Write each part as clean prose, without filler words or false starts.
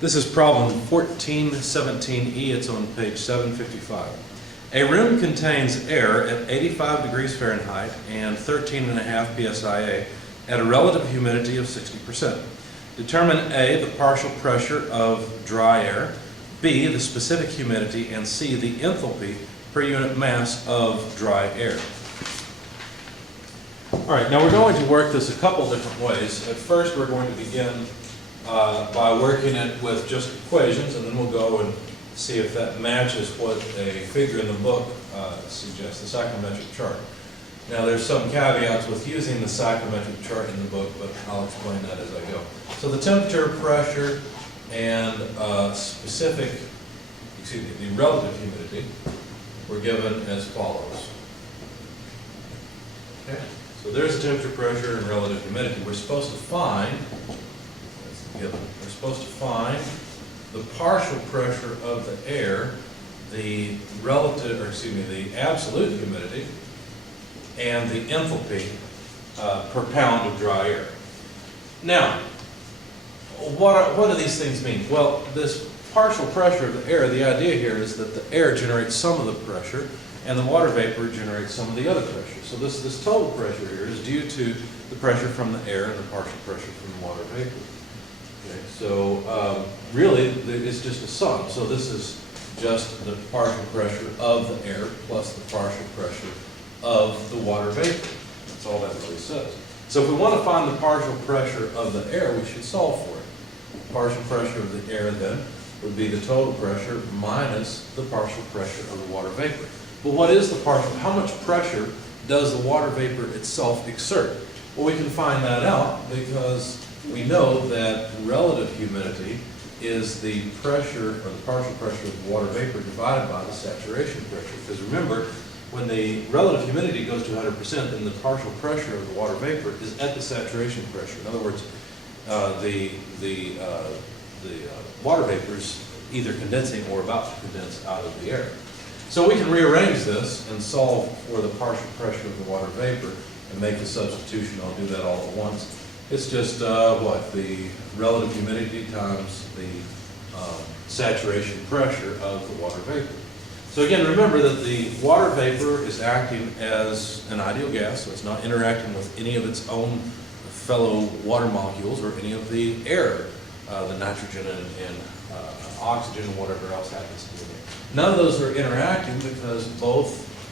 This is problem 1417E. It's on page 755. A room contains air at 85 degrees Fahrenheit and 13.5 psia at a relative humidity of 60%. Determine A, the partial pressure of dry air, B, the specific humidity, and C, the enthalpy per unit mass of dry air. All right, now we're going to work this a couple different ways. At first, we're going to begin by working it with just equations, and then we'll go and see if that matches what a figure in the book suggests, the psychometric chart. Now, there's some caveats with using the psychometric chart in the book, but I'll explain that as I go. So the temperature, pressure, and the relative humidity were given as follows. Okay, so there's the temperature, pressure, and relative humidity. We're supposed to find, that's the given, we're supposed to find the partial pressure of the air, the absolute humidity, and the enthalpy per pound of dry air. Now, what do these things mean? Well, this partial pressure of the air, the idea here is that the air generates some of the pressure and the water vapor generates some of the other pressure. So this total pressure here is due to the pressure from the air and the partial pressure from the water vapor. Okay, so really it's just a sum. So this is just the partial pressure of the air plus the partial pressure of the water vapor. That's all that really says. So if we want to find the partial pressure of the air, we should solve for it. The partial pressure of the air then would be the total pressure minus the partial pressure of the water vapor. But what is the partial? How much pressure does the water vapor itself exert? Well, we can find that out because we know that relative humidity is the pressure, or the partial pressure of the water vapor divided by the saturation pressure. Because remember, when the relative humidity goes to 100%, then the partial pressure of the water vapor is at the saturation pressure. In other words, the water vapor is either condensing or about to condense out of the air. So we can rearrange this and solve for the partial pressure of the water vapor and make the substitution. I'll do that all at once. It's just the relative humidity times the saturation pressure of the water vapor. So again, remember that the water vapor is acting as an ideal gas, so it's not interacting with any of its own fellow water molecules or any of the air, the nitrogen and oxygen and whatever else happens to be in there. None of those are interacting because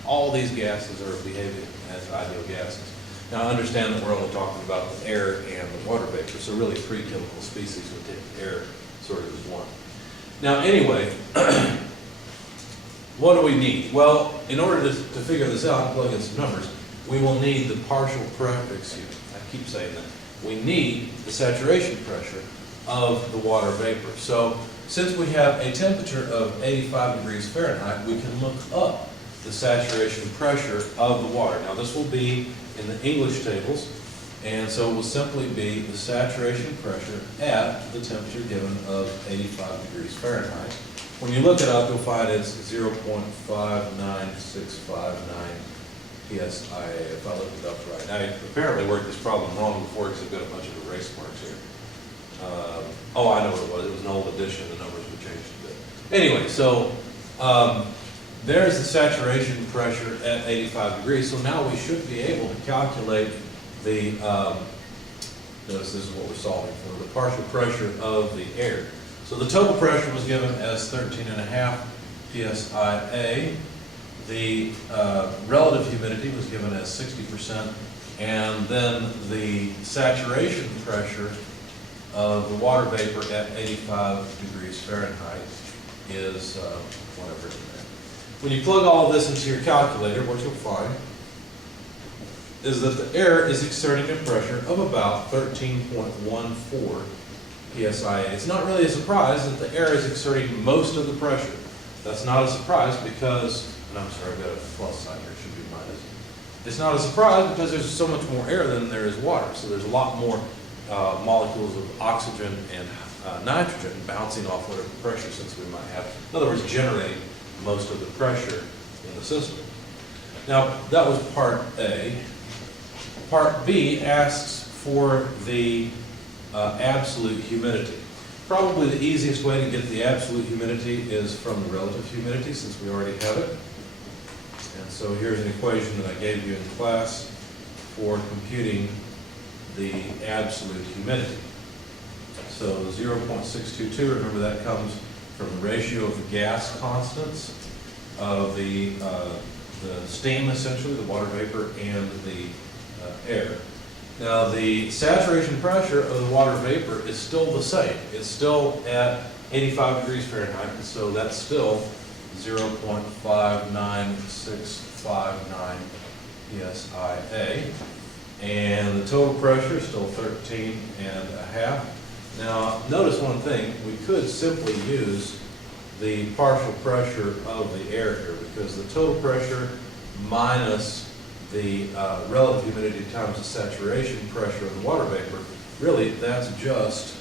all these gases are behaving as ideal gases. Now I understand that we're only talking about the air and the water vapor, so really three chemical species would take air sort of as one. Now anyway, what do we need? Well, in order to figure this out and plug in some numbers, we will need the partial pressure, I keep saying that. We need the saturation pressure of the water vapor. So since we have a temperature of 85 degrees Fahrenheit, we can look up the saturation pressure of the water. Now this will be in the English tables, and so it will simply be the saturation pressure at the temperature given of 85 degrees Fahrenheit. When you look it up, you'll find it's 0.59659 psia, if I looked it up right. Now, I apparently worked this problem wrong before because I've got a bunch of erase marks here. Oh, I know what it was. It was an old edition. The numbers were changed a bit. Anyway, so there's the saturation pressure at 85 degrees. So now we should be able to calculate the, notice this is what we're solving for, the partial pressure of the air. So the total pressure was given as 13.5 psia. The relative humidity was given as 60%. And then the saturation pressure of the water vapor at 85 degrees Fahrenheit is whatever it is. When you plug all of this into your calculator, what you'll find is that the air is exerting a pressure of about 13.14 psia. It's not really a surprise that the air is exerting most of the pressure. That's not a surprise because, and I'm sorry, I've got a plus sign here, it should be minus. It's not a surprise because there's so much more air than there is water. So there's a lot more molecules of oxygen and nitrogen bouncing off whatever pressure since we might have. In other words, generating most of the pressure in the system. Now, that was part A. Part B asks for the absolute humidity. Probably the easiest way to get the absolute humidity is from the relative humidity, since we already have it. And so here's an equation that I gave you in class for computing the absolute humidity. So 0.622, remember that comes from the ratio of the gas constants of the steam, essentially, the water vapor, and the air. Now, the saturation pressure of the water vapor is still the same. It's still at 85 degrees Fahrenheit, and so that's still 0.59659 psia. And the total pressure is still 13.5. Now, notice one thing. We could simply use the partial pressure of the air here, because the total pressure minus the relative humidity times the saturation pressure of the water vapor, really that's just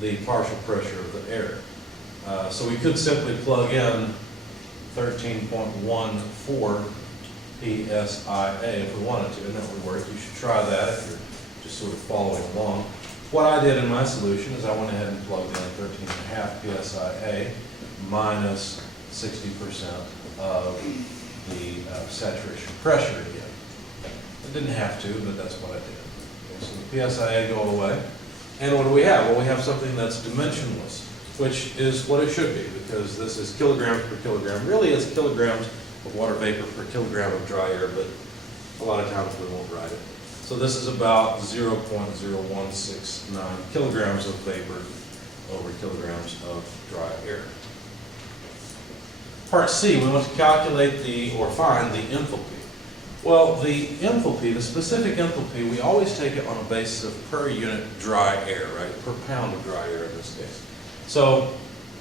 the partial pressure of the air. So we could simply plug in 13.14 psia if we wanted to, and that would work. You should try that if you're just sort of following along. What I did in my solution is I went ahead and plugged in 13.5 psia minus 60% of the saturation pressure again. I didn't have to, but that's what I did. Okay, so the psia go away. And what do we have? Well, we have something that's dimensionless, which is what it should be, because this is kilograms per kilogram. Really, it's kilograms of water vapor per kilogram of dry air, but a lot of times we won't write it. So this is about 0.0169 kilograms of vapor over kilograms of dry air. Part C, we want to calculate or find the enthalpy. Well, the enthalpy, the specific enthalpy, we always take it on a basis of per unit dry air, right? Per pound of dry air in this case. So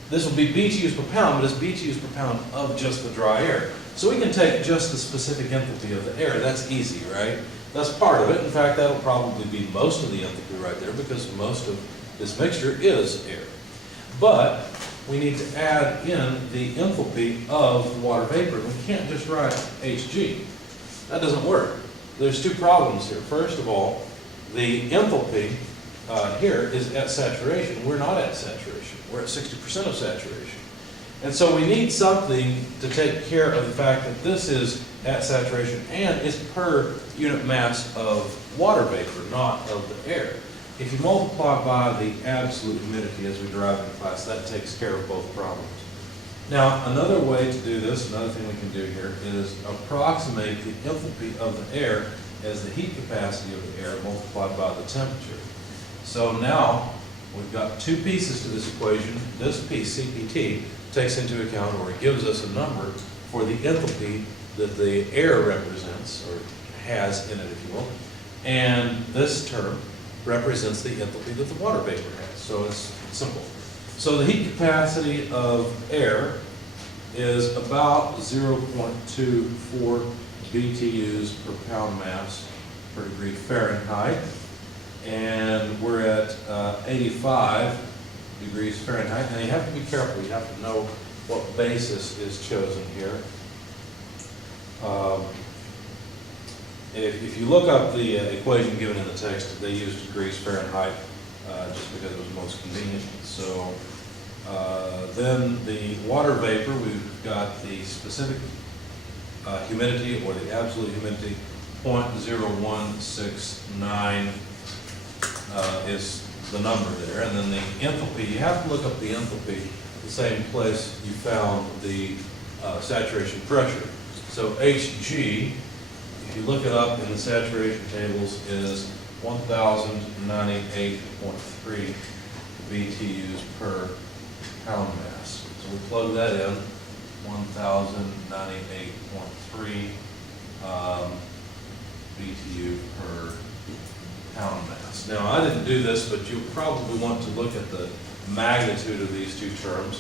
this will be BTUs per pound, but it's BTUs per pound of just the dry air. So we can take just the specific enthalpy of the air. That's easy, right? That's part of it. In fact, that'll probably be most of the enthalpy right there, because most of this mixture is air. But we need to add in the enthalpy of the water vapor. We can't just write Hg. That doesn't work. There's two problems here. First of all, the enthalpy here is at saturation. We're not at saturation. We're at 60% of saturation. And so we need something to take care of the fact that this is at saturation and it's per unit mass of water vapor, not of the air. If you multiply by the absolute humidity as we derived in class, that takes care of both problems. Now, another way to do this, another thing we can do here, is approximate the enthalpy of the air as the heat capacity of the air multiplied by the temperature. So now, we've got two pieces to this equation. This piece, CPT, takes into account, or it gives us a number for the enthalpy that the air represents, or has in it, if you will. And this term represents the enthalpy that the water vapor has. So it's simple. So the heat capacity of air is about 0.24 BTUs per pound mass per degree Fahrenheit. And we're at 85 degrees Fahrenheit. Now you have to be careful. You have to know what basis is chosen here. If you look up the equation given in the text, they used degrees Fahrenheit just because it was most convenient. So then the water vapor, we've got the specific humidity, or the absolute humidity, 0.0169 is the number there. And then the enthalpy, you have to look up the enthalpy the same place you found the saturation pressure. So Hg, if you look it up in the saturation tables, is 1,098.3 BTUs per pound mass. So we plug that in, 1,098.3 BTU per pound mass. Now, I didn't do this, but you probably want to look at the magnitude of these two terms.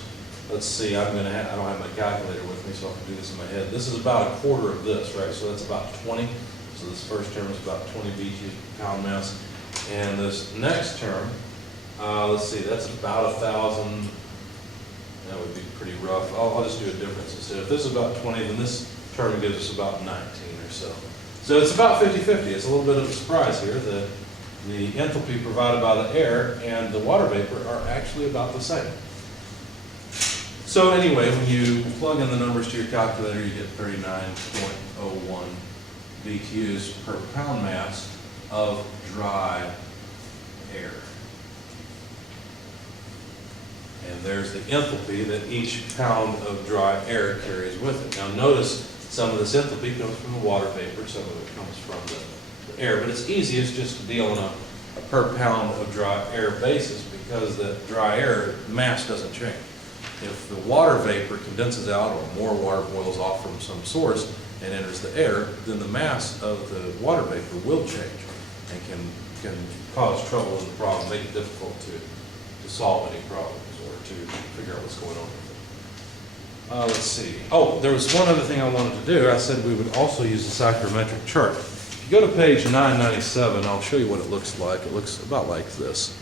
Let's see, I don't have my calculator with me, so I can do this in my head. This is about a quarter of this, right? So that's about 20. So this first term is about 20 BTUs per pound mass. And this next term, let's see, that's about 1,000. That would be pretty rough. I'll just do a difference instead. If this is about 20, then this term gives us about 19 or so. So it's about 50-50. It's a little bit of a surprise here that the enthalpy provided by the air and the water vapor are actually about the same. So anyway, when you plug in the numbers to your calculator, you get 39.01 BTUs per pound mass of dry air. And there's the enthalpy that each pound of dry air carries with it. Now notice some of this enthalpy comes from the water vapor, some of it comes from the air, but it's easiest just to deal on a per pound of dry air basis because the dry air mass doesn't change. If the water vapor condenses out or more water boils off from some source and enters the air, then the mass of the water vapor will change and can cause trouble in the problem, make it difficult to solve any problems or to figure out what's going on with it. Let's see. Oh, there was one other thing I wanted to do. I said we would also use the psychometric chart. If you go to page 997, I'll show you what it looks like. It looks about like this.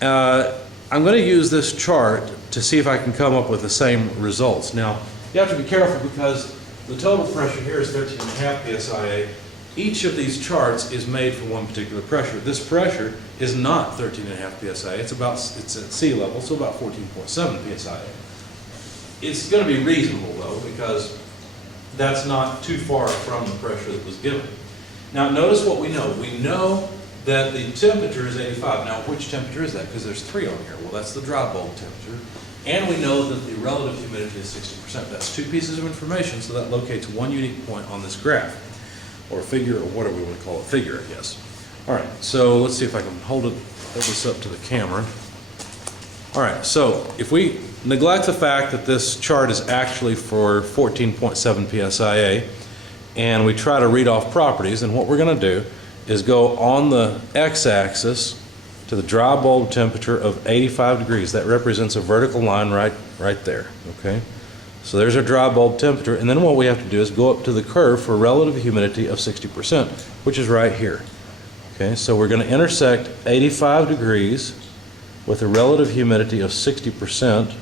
I'm going to use this chart to see if I can come up with the same results. Now, you have to be careful because the total pressure here is 13.5 psia. Each of these charts is made for one particular pressure. This pressure is not 13.5 psia. It's at sea level, so about 14.7 psia. It's going to be reasonable though because that's not too far from the pressure that was given. Now, notice what we know. We know that the temperature is 85. Now, which temperature is that? Because there's 3 on here. Well, that's the dry bulb temperature. And we know that the relative humidity is 60%. That's 2 pieces of information, so that locates one unique point on this graph, or figure, or whatever we want to call it, figure, I guess. All right, so let's see if I can hold this up to the camera. All right, so if we neglect the fact that this chart is actually for 14.7 psia, and we try to read off properties, then what we're going to do is go on the x-axis to the dry bulb temperature of 85 degrees. That represents a vertical line right there, okay? So there's our dry bulb temperature, and then what we have to do is go up to the curve for relative humidity of 60%, which is right here. Okay, so we're going to intersect 85 degrees with a relative humidity of 60%. Let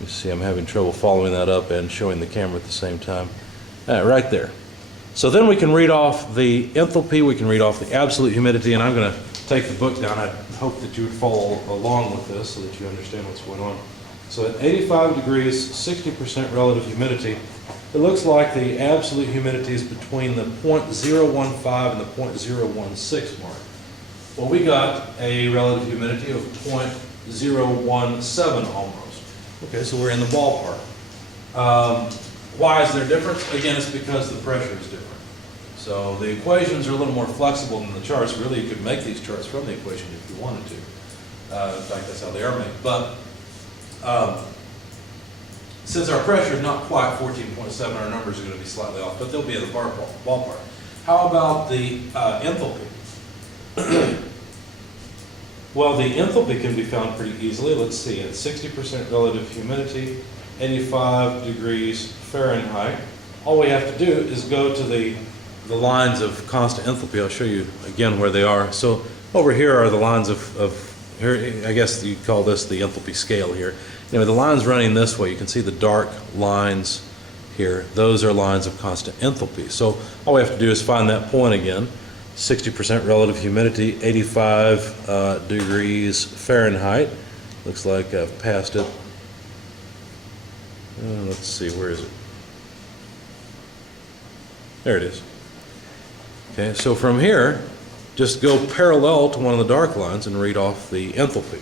me see, I'm having trouble following that up and showing the camera at the same time. Right there. So then we can read off the enthalpy, we can read off the absolute humidity, and I'm going to take the book down. I hope that you would follow along with this so that you understand what's going on. So at 85 degrees, 60% relative humidity, it looks like the absolute humidity is between the 0.015 and the 0.016 mark. Well, we got a relative humidity of 0.017 almost. Okay, so we're in the ballpark. Why is there a difference? Again, it's because the pressure is different. So the equations are a little more flexible than the charts. Really, you could make these charts from the equation if you wanted to. In fact, that's how they are made. But since our pressure is not quite 14.7, our numbers are going to be slightly off, but they'll be in the ballpark. How about the enthalpy? Well, the enthalpy can be found pretty easily. Let's see, at 60% relative humidity, 85 degrees Fahrenheit, all we have to do is go to the lines of constant enthalpy. I'll show you again where they are. So over here are the lines of here, I guess you call this the enthalpy scale here. Anyway, the lines running this way, you can see the dark lines here. Those are lines of constant enthalpy. So all we have to do is find that point again. 60% relative humidity, 85 degrees Fahrenheit. Looks like I've passed it. Let's see, where is it? There it is. Okay, so from here, just go parallel to one of the dark lines and read off the enthalpy.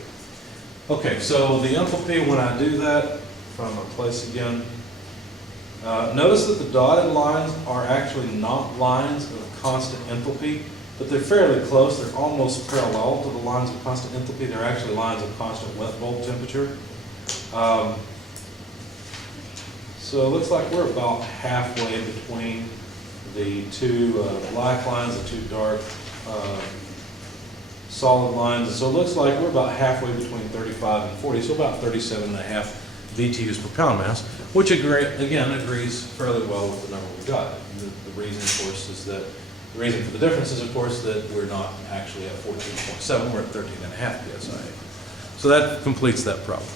Okay, so the enthalpy, when I do that, from a place again, notice that the dotted lines are actually not lines of constant enthalpy, but they're fairly close. They're almost parallel to the lines of constant enthalpy. They're actually lines of constant wet bulb temperature. So it looks like we're about halfway between the two black lines, the two dark solid lines. And so it looks like we're about halfway between 35 and 40, so about 37.5 BTUs per pound mass, which again agrees fairly well with the number we got. The reason, of course, is that the reason for the difference is, of course, that we're not actually at 14.7, we're at 13.5 psi. So that completes that problem.